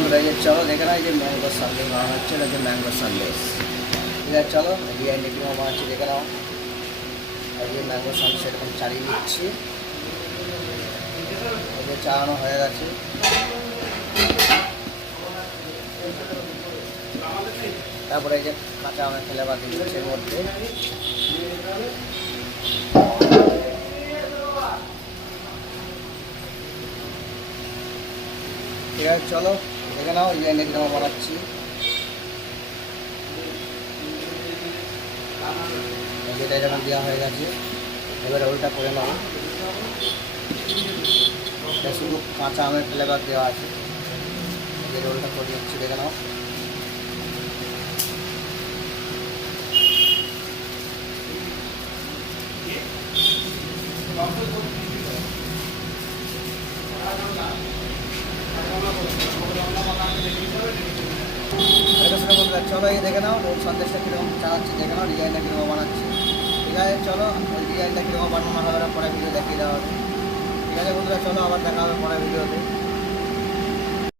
বন্ধুরা, এই যে চলো দেখে না, এই যে ম্যাঙ্গো সানডেস বানানো হচ্ছে, এটা হচ্ছে ম্যাঙ্গো সানডেস। ঠিক আছে, চলো ডিজাইন কীভাবে বানাচ্ছি দেখে নাও। এই যে ম্যাঙ্গো সানডেস এরকম চালিয়ে নিচ্ছি, এই যে চালানো হয়ে গেছে। তারপরে এই যে কাঁচা আমের ফ্লেভার দিচ্ছি এর মধ্যে। ঠিক আছে, চলো দেখে নাও ডিজাইনটা কীরকম বানাচ্ছি। যেটা যেমন দেওয়া হয়ে গেছে, এবারে ওইটা করে নেবো। এটা শুধু কাঁচা আমের ফ্লেভার দেওয়া আছে, যে রোলটা করে নিচ্ছি দেখে নাও। চলো এই দেখে নাও রোল সন্দেশটা কীরকম চালাচ্ছি দেখে নাও, ডিজাইনটা কীরকম বানাচ্ছি। ঠিক আছে, চলো ওই ডিজাইনটা কীরকম বানানো হবে পরে ভিডিও দেখিয়ে দেওয়া হবে। ঠিক আছে বন্ধুরা, চলো আবার দেখা হবে পরে ভিডিওতে।